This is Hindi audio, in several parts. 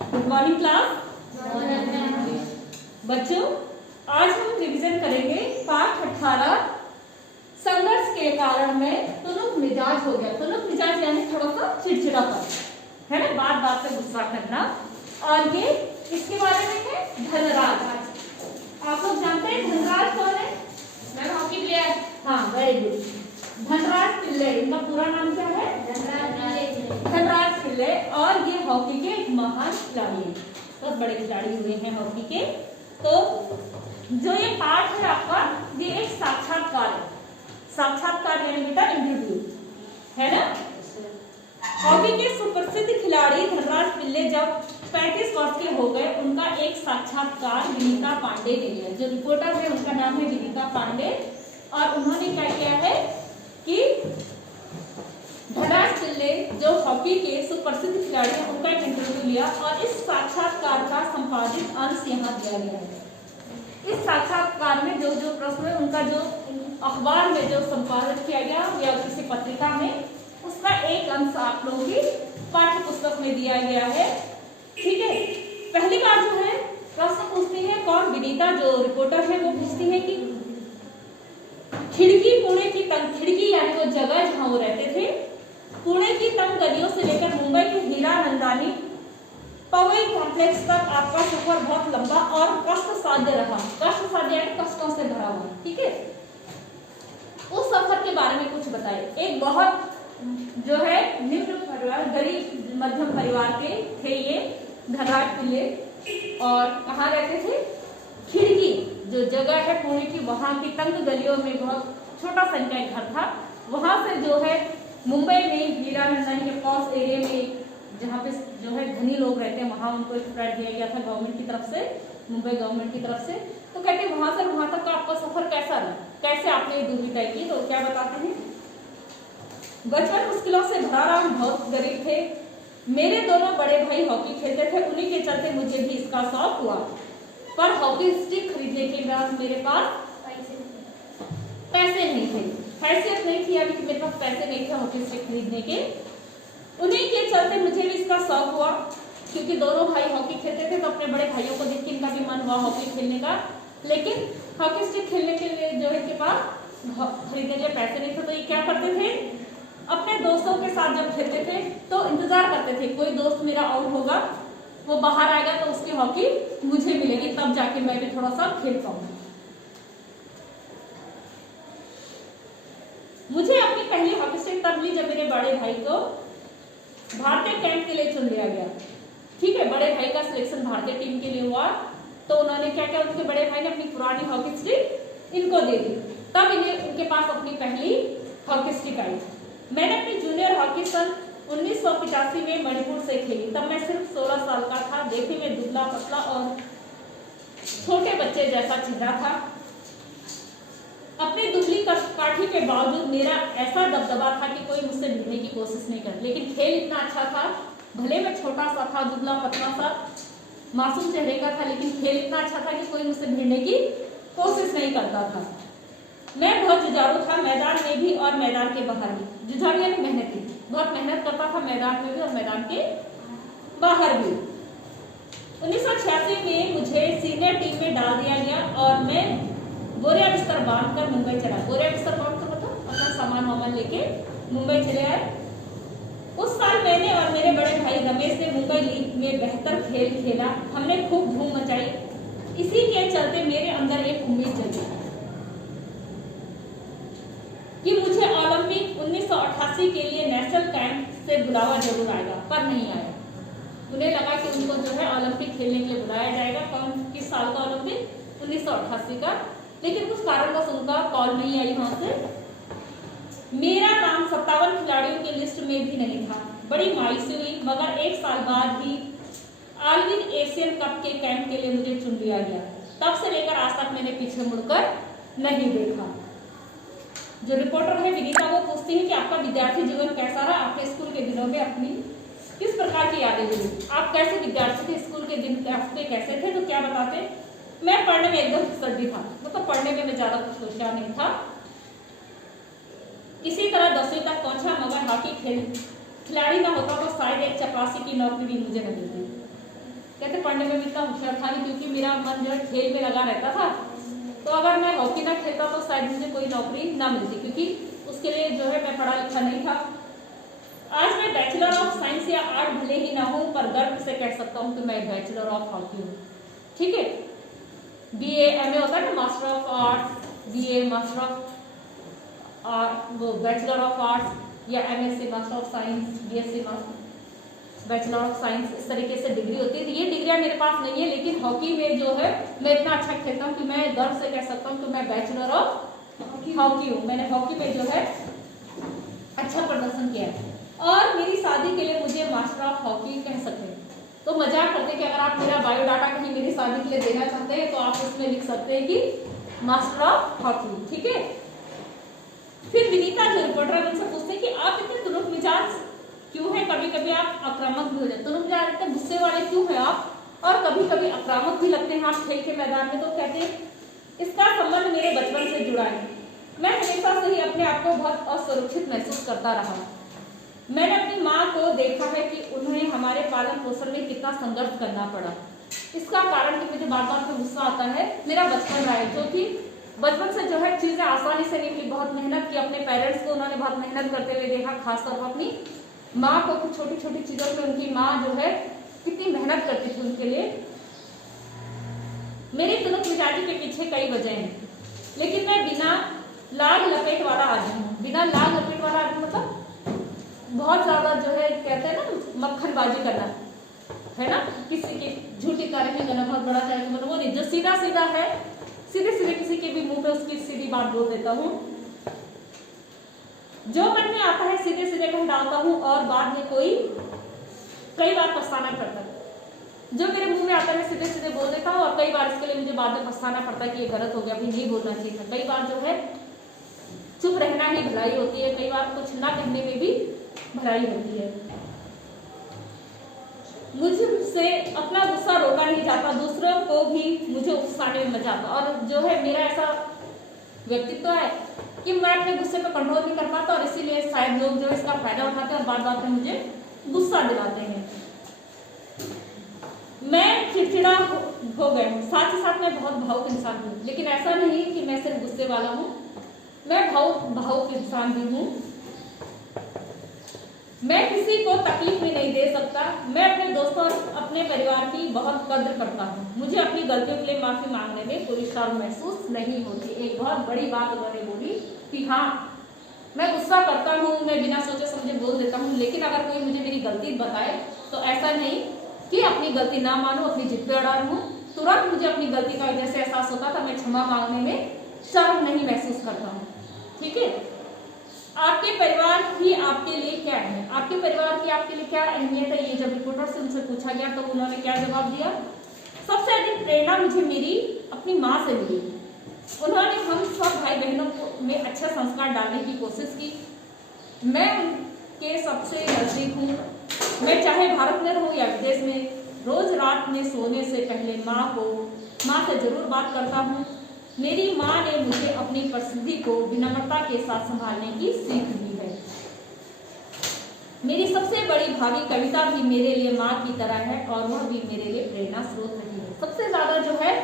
Good morning class. बच्चों, आज हम रिवीजन करेंगे पाठ 18 संघर्ष के कारण में तुनुक मिजाज हो गया। तुनुक मिजाज यानी थोड़ा सा चिड़चिड़ापन, है ना, बात बात पे गुस्सा करना। और ये इसके बारे में है धनराज। आप लोग जानते हैं धनराज कौन है? Ma'am hockey player. हाँ, वेरी गुड। धनराज पिल्ले, इनका पूरा नाम क्या है? धनराज पिल्ले। और ये हॉकी के एक महान खिलाड़ी हैं, बहुत बड़े खिलाड़ी हुए हैं हॉकी के। तो जो ये पाठ है आपका, ये एक साक्षात्कार है। साक्षात्कार यानी बेटा इंटरव्यू, है ना। हॉकी के सुप्रसिद्ध खिलाड़ी धनराज पिल्ले जब 35 वर्ष के हो गए, उनका एक साक्षात्कार विनीता पांडे ने लिया। जो रिपोर्टर है उनका नाम है विनीता पांडे। और उन्होंने क्या किया है कि धनराज पिल्ले जो हॉकी के सुप्रसिद्ध खिलाड़ी हैं, उनका एक इंटरव्यू लिया और इस साक्षात्कार का संपादित अंश यहाँ दिया गया है। इस साक्षात्कार में जो जो प्रश्न है, उनका जो अखबार में जो संपादित किया गया या किसी पत्रिका में, उसका एक अंश आप लोगों की पाठ्य पुस्तक में दिया गया है। ठीक है। पहली बार जो है प्रश्न पूछती है कौन? विनीता जो रिपोर्टर है वो पूछती है कि खिड़की पुणे की तंग, खिड़की यानी वो जगह जहां वो रहते थे, पुणे की तंग गलियों से लेकर मुंबई के हीरानंदानी पवई कॉम्प्लेक्स तक आपका सफर बहुत लंबा और कष्ट साध्य रहा। कष्ट साध्य यानी कष्टों से भरा हुआ। ठीक है। उस सफर के बारे में कुछ बताइए। एक बहुत जो है निम्न परिवार, गरीब मध्यम परिवार के थे ये धनराज पिल्ले। और कहाँ रहते थे? खिड़की जो जगह है पुणे की, वहां की तंग गलियों में बहुत छोटा सा इनका एक घर था। वहां से जो है मुंबई में हीरानंदानी के पास एरिया में जहाँ पे जो है धनी लोग रहते हैं, वहां उनको एक फ्लैट दिया गया था गवर्नमेंट की तरफ से, मुंबई गवर्नमेंट की तरफ से। तो कहते हैं वहां से वहां तक का आपका सफर कैसा रहा, कैसे आपने ये दूरी तय की? तो क्या बताते हैं? बचपन मुश्किलों से भरा रहा, हम बहुत गरीब थे। मेरे दोनों बड़े भाई हॉकी खेलते थे, उन्हीं के चलते मुझे भी इसका शौक हुआ। पर हॉकी स्टिक खरीदने के बाद मेरे पास पैसे नहीं थे, हैसियत नहीं थी, अभी मेरे पास पैसे नहीं थे हॉकी स्टिक खरीदने के। उन्हीं के चलते मुझे भी इसका शौक हुआ, क्योंकि दोनों भाई हॉकी खेलते थे। तो अपने बड़े भाइयों को देख के इनका भी मन हुआ हॉकी खेलने का। लेकिन हॉकी स्टिक खेलने के लिए जो इनके पास खरीदने के लिए पैसे नहीं थे, तो ये क्या करते थे? अपने दोस्तों के साथ जब खेलते थे तो इंतजार करते थे कोई दोस्त मेरा आउट होगा, वो बाहर आएगा तो उसकी हॉकी मुझे मिलेगी, तब जाके मैं भी थोड़ा सा खेल पाऊंगा। मुझे अपनी पहली हॉकी स्टिक तब मिली जब मेरे बड़े भाई को भारतीय कैंप के लिए चुन लिया गया। ठीक है। बड़े भाई का सिलेक्शन भारतीय टीम के लिए हुआ, तो उन्होंने क्या किया, उनके बड़े भाई ने अपनी पुरानी हॉकी स्टिक इनको दे दी। तब इन्हें उनके पास अपनी पहली हॉकी स्टिक आई। मैंने अपनी जूनियर हॉकी सन 1985 में मणिपुर से खेली। तब मैं सिर्फ 16 साल का था। देखने में दुबला पतला और छोटे बच्चे जैसा चेहरा था। अपनी दुबली काठी के बावजूद मेरा ऐसा दबदबा था कि कोई मुझसे भिड़ने की कोशिश नहीं कर। लेकिन खेल इतना अच्छा था, भले मैं छोटा सा था, दुबला पतला सा मासूम चेहरे का था, लेकिन खेल इतना अच्छा था कि कोई मुझसे भिड़ने की कोशिश नहीं करता था। मैं बहुत जुझारू था, मैदान में भी और मैदान के बाहर भी। जुझारू यानी मेहनती, बहुत मेहनत करता था मैदान में भी और मैदान के बाहर भी। 1986 में मुझे सीनियर टीम में डाल दिया गया और मैं बोरिया बिस्तर बांधकर मुंबई चला। बोरिया बिस्तर बांधकर मतलब अपना सामान वामान लेके मुंबई चले आए। उस साल मैंने और मेरे बड़े भाई रमेश ने मुंबई लीग में बेहतर खेल खेला। हमने खूब धूम मचाई। इसी के चलते मेरे अंदर एक उम्मीद जगी कि मुझे ओलंपिक 1988 के लिए नेशनल कैंप से बुलावा जरूर आएगा, पर नहीं आया। उन्हें लगा कि उनको जो है ओलंपिक खेलने के लिए बुलाया जाएगा। कौन किस साल का ओलंपिक? 1988 का। लेकिन कुछ कारणवश उनका कॉल नहीं आई वहां से। मेरा नाम 57 खिलाड़ियों की लिस्ट में भी नहीं था। बड़ी मायूसी हुई, मगर एक साल बाद ही आलविन एशियन कप के कैंप के लिए मुझे चुन लिया गया। तब से लेकर आज तक मैंने पीछे मुड़कर नहीं देखा। जो रिपोर्टर है विनीता, वो पूछती है कि आपका विद्यार्थी जीवन कैसा रहा, आपके स्कूल के दिनों में अपनी किस प्रकार की यादें जुड़ी, आप कैसे विद्यार्थी थे, स्कूल के दिन आपके कैसे थे? तो क्या बताते? मैं पढ़ने में एकदम सर्दी था, मतलब पढ़ने में मैं ज्यादा कुछ होशियार नहीं था। इसी तरह 10वीं तक पहुंचा, मगर हॉकी खिलाड़ी ना होता तो शायद एक चपरासी की नौकरी भी मुझे न मिलती। कहते पढ़ने में भी इतना होशियार था नहीं, क्योंकि मेरा मन जो है खेल में लगा रहता था। तो अगर मैं हॉकी ना खेलता तो शायद मुझे कोई नौकरी ना मिलती, क्योंकि उसके लिए जो है मैं पढ़ा लिखा नहीं था। आज मैं बैचलर ऑफ साइंस या आर्ट भले ही ना हूँ, पर गर्व से कह सकता हूँ कि मैं बैचलर ऑफ हॉकी हूँ। ठीक है, BA MA होता है ना, master of arts, BA master of वो बैचलर ऑफ आर्ट्स, या MSc master of science, BSc bachelor of science, इस तरीके से डिग्री होती है। तो ये डिग्रियां मेरे पास नहीं है, लेकिन हॉकी में जो है मैं इतना अच्छा खेलता हूँ कि मैं गर्व से कह सकता हूँ कि मैं बैचलर ऑफ हॉकी हूँ। मैंने हॉकी में जो है अच्छा प्रदर्शन किया है, और मेरी शादी के लिए मुझे मास्टर ऑफ हॉकी कह सकते हैं। तो मजाक करते कि अगर आप मेरा बायोडाटा कहीं मेरी शादी के लिए देना चाहते हैं तो आप उसमें लिख सकते हैं कि मास्टर ऑफ हॉकी। ठीक है, फिर विनीता जो रिपोर्टर उनसे पूछते हैं कि आप इतने तुरुक मिजाज क्यों है, कभी कभी आप आक्रामक भी हो जाते, तुरुक मिजाज इतने गुस्से वाले क्यों है आप, और कभी कभी आक्रामक भी लगते हैं आप खेल के मैदान में। तो कहते हैं इसका संबंध मेरे बचपन से जुड़ा है। मैं हमेशा से ही अपने आप को बहुत असुरक्षित महसूस करता रहा। मैंने अपनी माँ को देखा है कि उन्हें हमारे पालन पोषण में कितना संघर्ष करना पड़ा। इसका कारण कि मुझे बार बार गुस्सा आता है, मेरा बचपन रहा है, जो कि बचपन से जो है चीजें आसानी से नहीं मिली। बहुत मेहनत की, अपने पेरेंट्स को उन्होंने बहुत मेहनत करते हुए देखा, खासतौर पर अपनी माँ को, कुछ छोटी छोटी चीजों में उनकी माँ जो है कितनी मेहनत करती थी उनके लिए। मेरी तुनक मिजाजी के पीछे कई वजह हैं, लेकिन मैं बिना लाग लपेट वाला आदमी हूँ। बिना लाग लपेट वाला आदमी मतलब बहुत ज्यादा जो है कहते हैं ना मक्खनबाजी करना, है ना, किसी की झूठी तारीफ में करना, बहुत बड़ा तारीफ मतलब वो नहीं, जो सीधा सीधा है, सीधे सीधे किसी के भी मुंह पे उसकी सीधी बात बोल देता हूँ। जो मन में आता है सीधे सीधे कह डालता हूँ, और बाद में कई बार पछताना पड़ता है। जो मेरे मुंह में आता है सीधे सीधे बोल देता हूँ, और कई बार इसके लिए मुझे बाद में पछताना पड़ता है कि ये गलत हो गया, अभी नहीं बोलना चाहिए था। कई बार जो है चुप रहना ही भलाई होती है, कई बार कुछ ना कहने में भी भलाई होती है। मुझसे अपना गुस्सा रोका नहीं जाता, दूसरों को भी मुझे उकसाने में मजा आता। और जो है मेरा ऐसा व्यक्तित्व है कि मैं अपने गुस्से पर कंट्रोल नहीं कर पाता, और इसीलिए शायद लोग जो इसका फायदा उठाते हैं और बार बार में मुझे गुस्सा दिलाते हैं। मैं चिड़चिड़ा हो गया हूँ, साथ ही साथ मैं बहुत भावुक इंसान हूँ, लेकिन ऐसा नहीं कि मैं सिर्फ गुस्से वाला हूँ, मैं भावुक इंसान भी हूँ। मैं किसी को तकलीफ भी नहीं दे सकता। मैं अपने दोस्तों और अपने परिवार की बहुत कद्र करता हूँ। मुझे अपनी गलतियों के लिए माफी मांगने में कोई शर्म महसूस नहीं होती। एक बहुत बड़ी बात उन्होंने बोली कि हाँ, मैं गुस्सा करता हूँ, मैं बिना सोचे समझे बोल देता हूँ, लेकिन अगर कोई मुझे मेरी गलती बताए तो ऐसा नहीं कि अपनी गलती ना मानूं, अपनी जिद पे अड़ा रहूं। तुरंत मुझे अपनी गलती का जैसे एहसास होता था, मैं क्षमा मांगने में शर्म नहीं महसूस करता हूँ। ठीक है, आपके परिवार की आपके लिए क्या है, आपके परिवार की आपके लिए क्या अहमियत है, ये जब रिपोर्टर से उनसे पूछा गया तो उन्होंने क्या जवाब दिया। सबसे अधिक प्रेरणा मुझे मेरी अपनी माँ से मिली। उन्होंने हम सब भाई बहनों में अच्छे संस्कार डालने की कोशिश की। मैं उनके सबसे नजदीक हूँ। मैं चाहे भारत में रहूँ या विदेश में, रोज रात में सोने से पहले माँ से जरूर बात करता हूँ। मेरी माँ ने मुझे अपनी प्रसिद्धि को विनम्रता के साथ संभालने की सीख दी है। मेरी सबसे बड़ी भाभी कविता भी मेरे लिए माँ की तरह है, और वह भी मेरे लिए प्रेरणा स्रोत रही है। सबसे ज्यादा जो है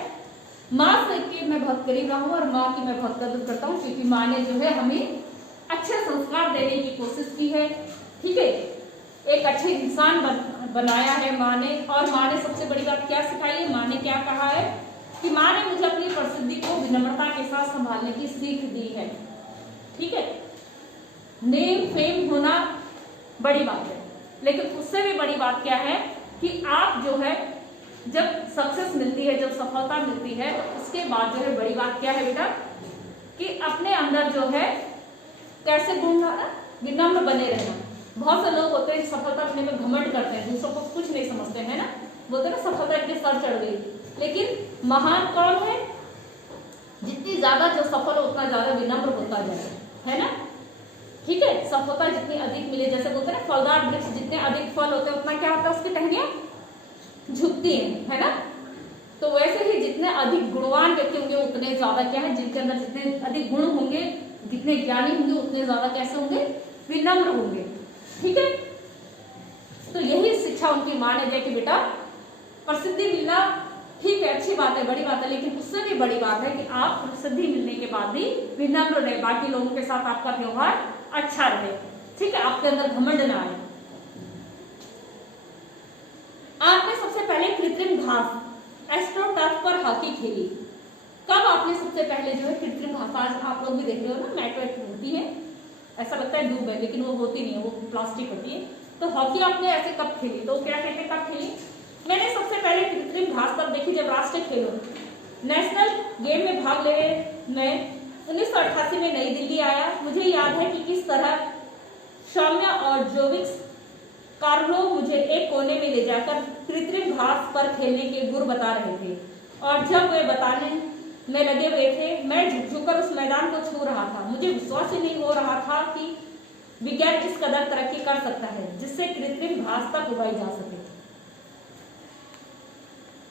माँ से की मैं बहुत करीब रहा हूँ, और माँ की मैं बहुत कदर करता हूँ, क्योंकि माँ ने जो है हमें अच्छे संस्कार देने की कोशिश की है। ठीक है, एक अच्छे इंसान बनाया है माँ ने। और माँ ने सबसे बड़ी बात क्या सिखाई है, माँ ने क्या कहा है कि माँ ने मुझे अपनी प्रसिद्धि को विनम्रता के साथ संभालने की सीख दी है। ठीक है, नेम फेम होना बड़ी बात है, लेकिन उससे भी बड़ी बात क्या है कि आप जो है जब सक्सेस मिलती है, जब सफलता मिलती है, तो उसके बाद जो है बड़ी बात क्या है बेटा, कि अपने अंदर जो है कैसे गुण लाना, विनम्र बने रहना। बहुत से लोग होते हैं सफलता अपने में घमंड करते हैं, दूसरों को कुछ नहीं समझते हैं ना, बोलते हैं ना सफलता इनके सर चढ़ गई। लेकिन महान कौन है, जितनी ज्यादा जो सफल हो उतना ज्यादा विनम्र होता जाए, है ना। ठीक है, सफलता जितनी अधिक मिले, जैसे बोलते हैं ना फलदार वृक्ष जितने अधिक फल होते हैं उतना क्या होता है, उसकी टहनियां झुकती है ना। तो वैसे ही जितने अधिक गुणवान व्यक्ति होंगे उतने ज्यादा क्या है, जिनके अंदर जितने अधिक गुण होंगे, जितने ज्ञानी होंगे उतने ज्यादा कैसे होंगे, विनम्र होंगे। ठीक है, तो यही शिक्षा उनकी माँ ने दिया कि बेटा प्रसिद्ध मिलना ठीक है, अच्छी बात है, बड़ी बात है, लेकिन उससे भी बड़ी बात है कि आप प्रसिद्धि मिलने के बाद भी विनम्र रहे, बाकी लोगों के साथ आपका व्यवहार अच्छा रहे, ठीक है, आपके अंदर घमंड ना आए। आपने सबसे पहले कृत्रिम घास एस्ट्रोटर्फ पर हॉकी खेली। कब आपने सबसे पहले जो है कृत्रिम घास, आज आप लोग भी देख रहे हो ना, मैट वैट होती है, ऐसा लगता है धूप है, लेकिन वो होती नहीं है, वो प्लास्टिक होती है। तो हॉकी आपने ऐसे कब खेली, तो क्या कहते हैं कब खेली? मैंने सबसे पहले कृत्रिम घास पर देखी जब राष्ट्रीय खेलों नेशनल गेम में भाग ले मैं 1988 में नई दिल्ली आया। मुझे याद है कि किस तरह सौम्या और जोविक्स कार्लो मुझे एक कोने में ले जाकर कृत्रिम घास पर खेलने के गुर बता रहे थे, और जब वे बताने में लगे हुए थे, मैं झुकझुककर उस मैदान को छू रहा था। मुझे विश्वास ही नहीं हो रहा था कि विज्ञान इस कदर तरक्की कर सकता है जिससे कृत्रिम घास तक उगाई जा सके।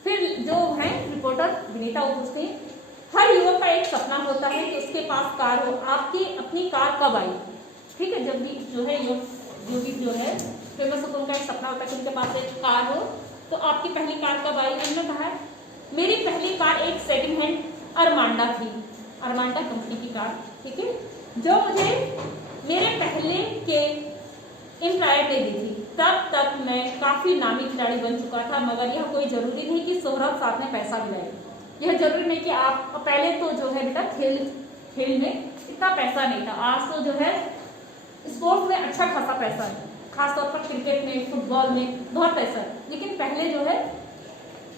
फिर जो है रिपोर्टर विनीता वो पूछती है, हर युवक का एक सपना होता है कि उसके पास कार हो, आपकी अपनी कार कब आई? ठीक है, जब भी जो है युवक जो है फेमस हो तो उनका एक सपना होता है कि उनके पास एक कार हो, तो आपकी पहली कार कब आई? उन्होंने कहा मेरी पहली कार एक सेकंड हैंड अरमांडा थी, अरमांडा कंपनी की कार, ठीक है, जो मुझे मेरे पहले के एम्प्लॉयर ने दी थी। तब तक मैं काफी नामी खिलाड़ी बन चुका था, मगर यह कोई जरूरी नहीं कि शोहरत साथ में पैसा भी लाए। यह जरूरी नहीं कि आप पहले तो जो है बेटा खेल में इतना पैसा नहीं था, आज तो जो है स्पोर्ट्स में अच्छा खासा पैसा है, खासतौर पर क्रिकेट में, फुटबॉल में बहुत पैसा है, लेकिन पहले जो है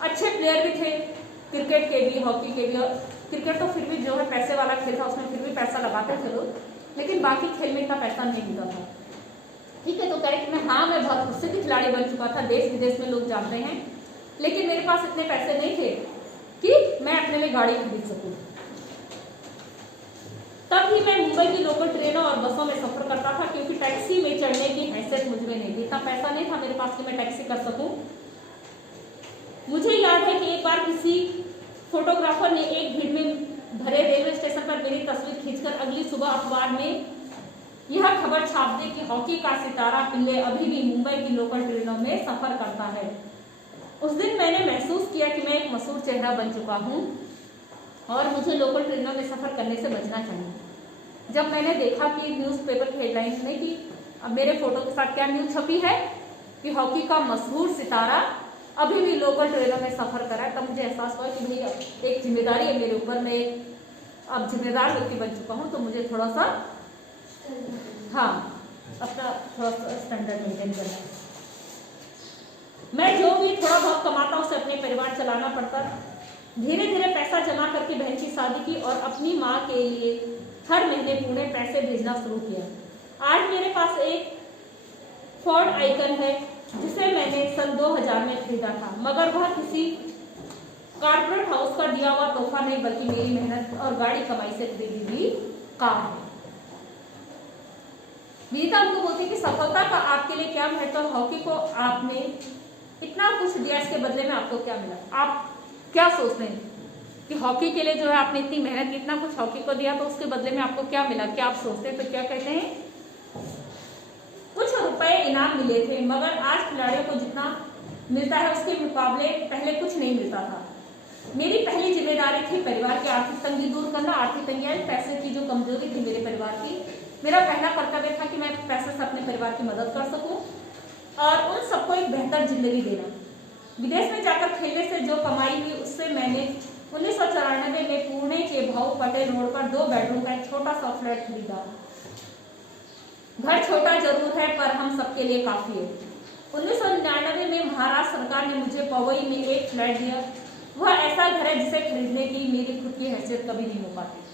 अच्छे प्लेयर भी थे, क्रिकेट के भी, हॉकी के भी, और क्रिकेट तो फिर भी जो है पैसे वाला खेल था, उसमें फिर भी पैसा लगाते थे लोग, लेकिन बाकी खेल में इतना पैसा नहीं मिलता था। ठीक है, तो करेक्ट में हाँ, मैं बहुत प्रसिद्ध खिलाड़ी बन चुका था, देश विदेश में लोग जानते हैं, लेकिन मेरे पास इतने पैसे नहीं थे कि मैं अपने लिए गाड़ी खरीद सकूं। तब ही मैं मुंबई की लोकल ट्रेनों और बसों में सफर करता था, क्योंकि टैक्सी में चढ़ने की हैसियत मुझ में नहीं थी, इतना पैसा नहीं था मेरे पास कि मैं टैक्सी कर सकूं। मुझे याद है कि एक बार किसी फोटोग्राफर ने एक भीड़ में भरे रेलवे स्टेशन पर मेरी तस्वीर खींचकर अगली सुबह अखबार में यह खबर छाप दी कि हॉकी का सितारा पिल्ले अभी भी मुंबई की लोकल ट्रेनों में सफर करता है। उस दिन मैंने महसूस किया कि मैं एक मशहूर चेहरा बन चुका हूँ और मुझे लोकल ट्रेनों में सफर करने से बचना चाहिए। जब मैंने देखा कि न्यूज़पेपर की हेडलाइंस में कि अब मेरे फोटो के साथ क्या न्यूज छपी है कि हॉकी का मशहूर सितारा अभी भी लोकल ट्रेनों में सफर कर रहा है, तब मुझे एहसास हुआ कि भैया एक जिम्मेदारी है मेरे ऊपर, मैं अब जिम्मेदार व्यक्ति बन चुका हूँ, तो मुझे थोड़ा सा हाँ अपना थोड़ा सा स्टैंडर्ड मेंटेन करना है। मैं जो भी थोड़ा बहुत कमाता हूँ उसे अपने परिवार चलाना पड़ता। धीरे धीरे पैसा जमा करके बहन की शादी की और अपनी माँ के लिए हर महीने पुणे पैसे भेजना शुरू किया। आज मेरे पास एक फोर्ड आइकन है जिसे मैंने सन 2000 में खरीदा था, मगर वह किसी कॉर्पोरेट हाउस का दिया हुआ तोहफा नहीं, बल्कि मेरी मेहनत और गाड़ी कमाई से खरीदी हुई कार है। विनीता हमको बोलती है कि सफलता का आपके लिए क्या महत्व है? हॉकी को आपने इतना कुछ दिया, इसके बदले में आपको क्या मिला? आप क्या सोचते हैं कि हॉकी के लिए जो है आपने इतनी मेहनत, इतना कुछ हॉकी को दिया, तो उसके बदले में आपको क्या मिला? क्या आप सोचते हैं? तो क्या कहते हैं, कुछ रुपए इनाम मिले थे, मगर आज खिलाड़ियों को जितना मिलता है उसके मुकाबले पहले कुछ नहीं मिलता था। मेरी पहली जिम्मेदारी थी परिवार की आर्थिक तंगी दूर करना। आर्थिक तंगी यानी पैसे की जो कमजोरी थी मेरे परिवार की, मेरा पहला कर्तव्य था कि मैं पैसे से अपने परिवार की मदद कर सकूं और उन सबको एक बेहतर जिंदगी देना। विदेश में जाकर खेलने से जो कमाई हुई उससे मैंने 1994 में पुणे के भाऊ पटेल रोड पर 2 बेडरूम का एक छोटा सा फ्लैट खरीदा। घर छोटा जरूर है पर हम सबके लिए काफी है। 1999 में महाराष्ट्र सरकार ने मुझे पवई में एक फ्लैट दिया। वह ऐसा घर है जिसे खरीदने की मेरी खुद की हैसियत कभी नहीं हो पाती।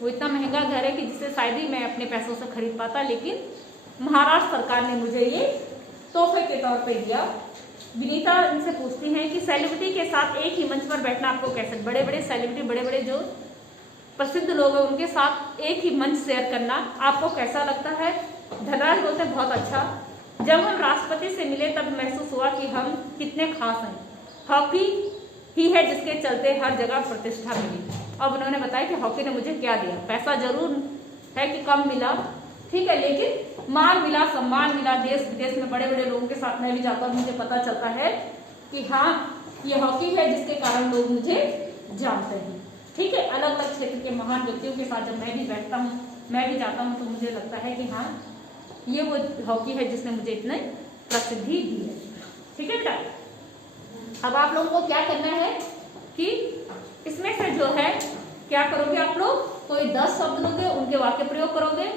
वो इतना महंगा घर है कि जिसे शायद ही मैं अपने पैसों से खरीद पाता, लेकिन महाराष्ट्र सरकार ने मुझे ये तोहफे के तौर पे दिया। विनीता इनसे पूछती हैं कि सेलिब्रिटी के साथ एक ही मंच पर बैठना आपको कैसे, बड़े बड़े सेलिब्रिटी, बड़े बड़े जो प्रसिद्ध लोग हैं उनके साथ एक ही मंच शेयर करना आपको कैसा लगता है? धनराज बोलते हैं बहुत अच्छा। जब हम राष्ट्रपति से मिले तब महसूस हुआ कि हम कितने खास हैं। हॉकी ही है जिसके चलते हर जगह प्रतिष्ठा मिली। अब उन्होंने बताया कि हॉकी ने मुझे क्या दिया। पैसा जरूर है कि कम मिला, ठीक है, लेकिन मान मिला, सम्मान मिला। देश विदेश में बड़े बड़े लोगों के साथ मैं भी जाकर मुझे पता चलता है कि हाँ ये हॉकी है जिसके कारण लोग मुझे जानते हैं। ठीक है, अलग अलग क्षेत्र के महान व्यक्तियों के साथ जब मैं भी बैठता हूँ, मैं भी जाता हूँ, तो मुझे लगता है कि हाँ ये वो हॉकी है जिसने मुझे इतने प्रसिद्धि दी है। ठीक है बेटा, अब आप लोगों को क्या करना है कि इसमें से जो है क्या करोगे आप लोग, कोई 10 शब्द लोगे, उनके वाक्य प्रयोग करोगे।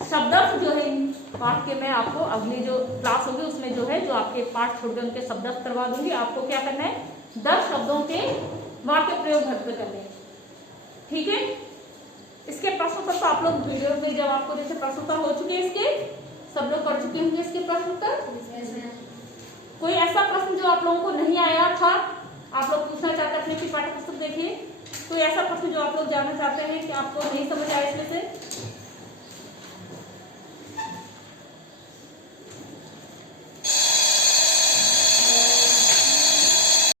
शब्दार्थ जो है पाठ के मैं आपको अगली जो क्लास होगी उसमें जो है, जो आपके पाठ छोड़ गए उनके शब्दार्थ करवा दूंगी। आपको क्या करना है, 10 शब्दों के वाक्य प्रयोग घर पे करने हैं। ठीक है, इसके प्रश्न उत्तर तो आप लोग वीडियो में जब आपको जैसे प्रश्न उत्तर हो चुके हैं, इसके सब लोग कर चुके होंगे इसके प्रश्न उत्तर। कोई ऐसा प्रश्न जो आप लोगों को नहीं आया था, आप लोग पूछना चाहते हैं, अपनी पाठ्य पुस्तक देखिए, कोई ऐसा प्रश्न जो आप लोग जानना चाहते हैं कि आपको नहीं समझ आया इसमें से?